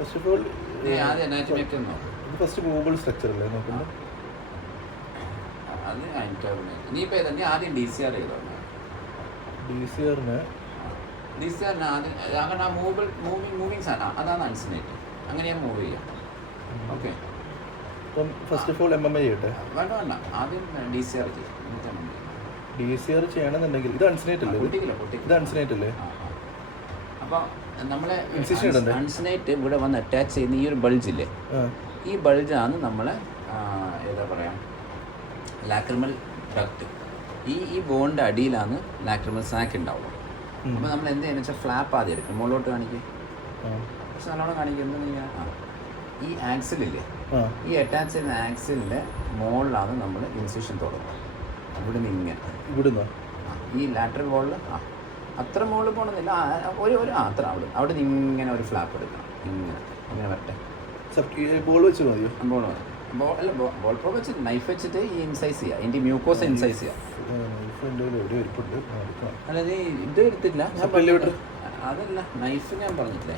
First of all ആദ്യം anatomy ഒക്കെ നോക്കും. ഇത് ഫസ്റ്റ് മൂവബിൾ സ്ട്രക്ചർ അല്ലേ നോക്കുന്നത്? അത് ഇനിയിപ്പോൾ ഏതാ നീ ആദ്യം DCR ചെയ്തോ. DCRന് ആദ്യം അങ്ങനെ ആ മൂവിങ് സാധനം അതാണ് അൺസിനേറ്റ്. അങ്ങനെ ഞാൻ മൂവ് ചെയ്യാം. ഓക്കെ, അപ്പം ഫസ്റ്റ് ഓഫ് ഓൾ MMA ചെയ്യട്ടെ? വേണ്ട ആദ്യം DCR ചെയ്യും. DCR ചെയ്യണമെന്നുണ്ടെങ്കിൽ ഇത് അൺസിനേറ്റ് അല്ലേ? ഇത് അൺസിനേറ്റ് അല്ലേ? അപ്പോൾ നമ്മളെ ഇൻസിഷൻ ഇടണ്ടേ? അൺസിനേറ്റ് ഇവിടെ വന്ന് അറ്റാച്ച് ചെയ്യുന്ന ഈ ഒരു ബൾജില്ലേ, ഈ ബൾജാണ് നമ്മളെ ഏതാ പറയുക ലാക്രിമൽ ഡക്റ്റ്. ഈ ബോണിൻ്റെ അടിയിലാണ് ലാക്രിമൽ സാക്ക് ഉണ്ടാവുക. അപ്പോൾ നമ്മൾ എന്ത് ചെയ്യുന്നത് വെച്ചാൽ ഫ്ലാപ്പ് ആദ്യം എടുക്കും. മുകളിലോട്ട് കാണിക്കും, പക്ഷെ നല്ലോണം കാണിക്കുന്നത് ഈ ആക്സിലില്ലേ, ഈ അറ്റാച്ച് ചെയ്യുന്ന ആക്സിലിൻ്റെ മുകളിലാണ് നമ്മൾ ഇൻസിഷൻ തുടങ്ങുന്നത്. ഇവിടുന്ന് ഇങ്ങനെ ഈ ലാറ്ററൽ വോളിൽ അത്ര മുകളിൽ പോകണമെന്നില്ല, അത്ര അവിടെ നിന്ന് ഇങ്ങനെ ഒരു ഫ്ലാപ്പ് എടുക്കണം. ഇങ്ങനെ വരട്ടെ. ബോൾ വെച്ച് മതിയോ? ബോൾ പ്രോ വെച്ചിട്ട് നൈഫ് വെച്ചിട്ട് ഈ ഇൻസൈസ് ചെയ്യുക, ഇതിൻ്റെ മ്യൂക്കോസ് ഇൻസൈസ് ചെയ്യുക. അല്ല നീ ഇത് എടുത്തില്ല, അതല്ല നൈഫ് ഞാൻ പറഞ്ഞില്ലേ.